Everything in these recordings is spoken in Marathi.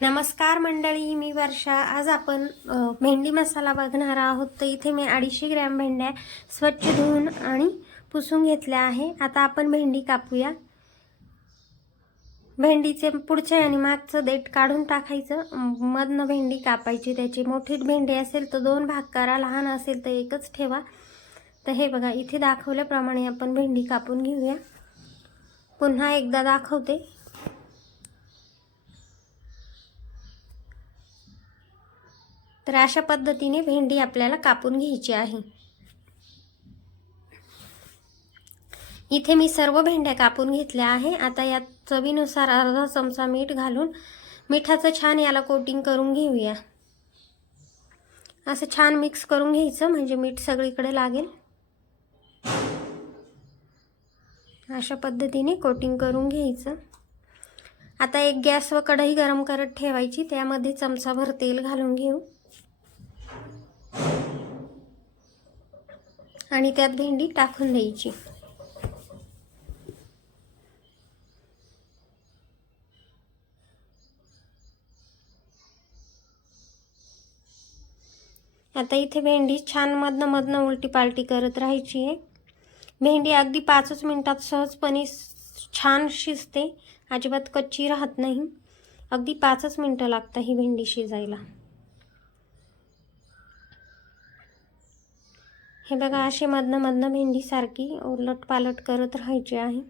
नमस्कार मंडळी मी वर्षा. आज आपण भेंडी मसाला बघणार आहोत. तर इथे मी अडीचशे ग्रॅम भेंड्या स्वच्छ धुवून आणि पुसून घेतल्या आहे. आता आपण भेंडी कापूया. भेंडीचे पुढचे आणि मागचं देठ काढून टाकायचं. मधनं भेंडी कापायची. त्याची मोठी भेंडी असेल तर दोन भाग करा. लहान असेल तर एकच ठेवा. तर हे बघा इथे दाखवल्याप्रमाणे आपण भेंडी कापून घेऊया. पुन्हा एकदा दाखवते. तर अशा पद्धतीने भेंडी आपल्याला कापून घ्यायची आहे. इथे मी सर्व भेंड्या कापून घेतल्या आहे. आता यात चवीनुसार अर्धा चमचा मीठ घालून मिठाचं छान याला कोटिंग करून घेऊया. असं छान मिक्स करून घ्यायचं म्हणजे मीठ सगळीकडे लागेल. अशा पद्धतीने कोटिंग करून घ्यायचं. आता एक गॅस व कढई गरम करत ठेवायची त्यामध्ये चमचाभर तेल घालून घेऊ. आणि त्यात भेंडी टाकून द्यायची. आता इथे भेंडी छान मधनं मधनं उलटी पालटी करत राहायची आहे. भेंडी अगदी पाचच मिनटात सहजपणे छान शिजते. अजिबात कच्ची राहत नाही. अगदी पाचच मिनटं लागतं ही भेंडी शिजायला. हे बघा असे मधनं मधनं भेंडीसारखी उलट पालट करत राहायची आहे.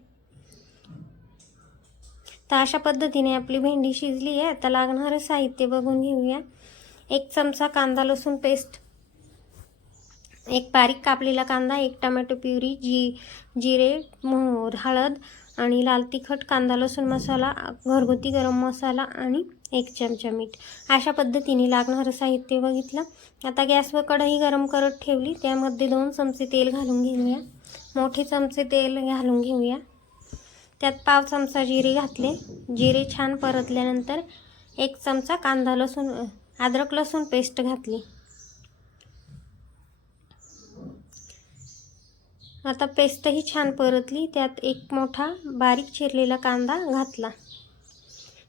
तर अशा पद्धतीने आपली भेंडी शिजली आहे. आता लागणारं साहित्य बघून घेऊया. एक चमचा कांदा लसूण पेस्ट एक बारीक कापलेला कांदा एक टमॅटो प्युरी जी जिरे हळद आणि लाल तिखट कांदा लसूण मसाला घरगुती गरम मसाला आणि एक चमचा मीठ. अशा पद्धतीने लागणारं साहित्य बघितलं. आता गॅसवर कढई गरम करत ठेवली. त्यामध्ये दोन चमचे तेल घालून घेऊया. मोठे चमचे तेल घालून घेऊया. त्यात पाव चमचा जिरे घातले. जिरे छान परतल्यानंतर एक चमचा कांदा लसूण अद्रक लसूण पेस्ट घातली. आता पेस्टही छान परतली. त्यात एक मोठा बारीक चिरलेला कांदा घातला.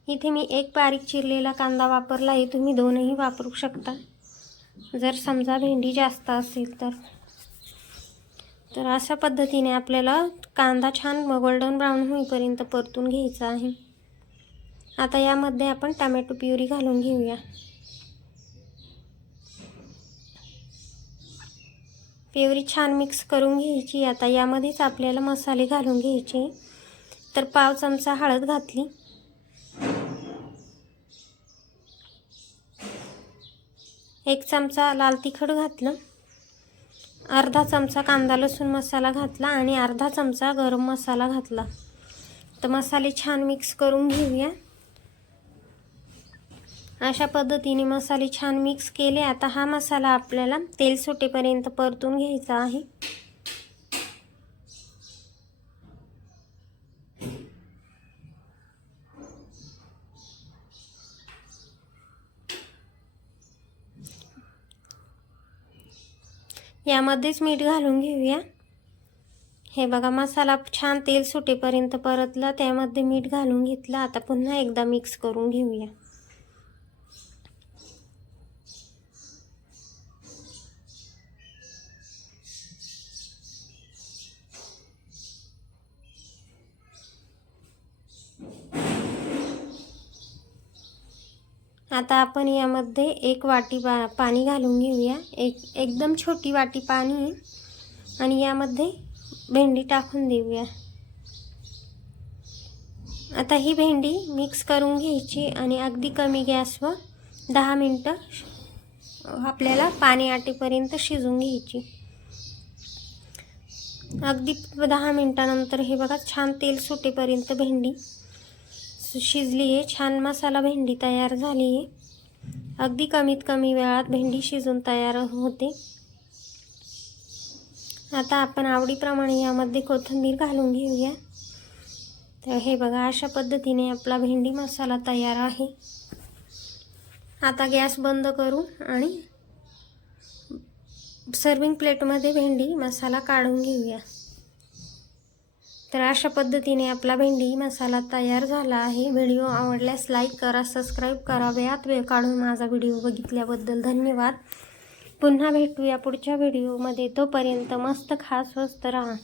इथे मी एक बारीक चिरलेला कांदा वापरला आहे तुम्ही दोनही वापरू शकता. जर समजा भेंडी जास्त असेल तर. तर अशा पद्धतीने आपल्याला कांदा छान गोल्डन ब्राऊन होईपर्यंत परतून घ्यायचा आहे. आता यामध्ये आपण टमॅटो प्युरी घालून घेऊया. प्युरी छान मिक्स करून घ्यायची. आता यामध्येच आपल्याला मसाले घालून घ्यायचे. तर पाव चमचा हळद घातली. एक चमचा लाल तिखट घातलं. अर्धा चमचा कांदा लसूण मसाला घातला आणि अर्धा चमचा गरम मसाला घातला. तर मसाले छान मिक्स करून घेऊया. अशा पद्धतीने मसाले छान मिक्स केले. आता हा मसाला आपल्याला तेल सुटेपर्यंत परतून घ्यायचा आहे. यामध्येच मीठ घालून घेऊया. हे बघा मसाला छान तेल सुटेपर्यंत परतला. त्यामध्ये मीठ घालून घेतलं. आता पुन्हा एकदा मिक्स करून घेऊया. आता आपण यामध्ये एक वाटी पा पाणी घालून घेऊया. एक एकदम छोटी वाटी पाणी आणि यामध्ये भेंडी टाकून देऊया. आता ही भेंडी मिक्स करून घ्यायची आणि अगदी कमी गॅसवर दहा मिनटं आपल्याला पाणी आटेपर्यंत शिजून घ्यायची. अगदी दहा मिनटानंतर हे बघा छान तेल सुटेपर्यंत भेंडी शिजली आहे छान मसाला भेंडी तयार झाली आहे अगदी कमीत कमी वेळात भेंडी शिजून तयार होते. आता आपण आवडीप्रमाणे यामध्ये कोथिंबीर घालून घेऊया. तर हे बघा अशा पद्धतीने आपला भेंडी मसाला तयार आहे. आता गॅस बंद करू आणि सर्विंग प्लेटमध्ये भेंडी मसाला काढून घेऊया. तर अशा पद्धतीने आपला भेंडी मसाला तयार झाला आहे. व्हिडिओ आवडल्यास लाईक करा सबस्क्राईब करा. वेळात वेळ काढून माझा व्हिडिओ बघितल्याबद्दल धन्यवाद. पुन्हा भेटूया पुढच्या व्हिडिओमध्ये. तोपर्यंत मस्त खा स्वस्त राहा.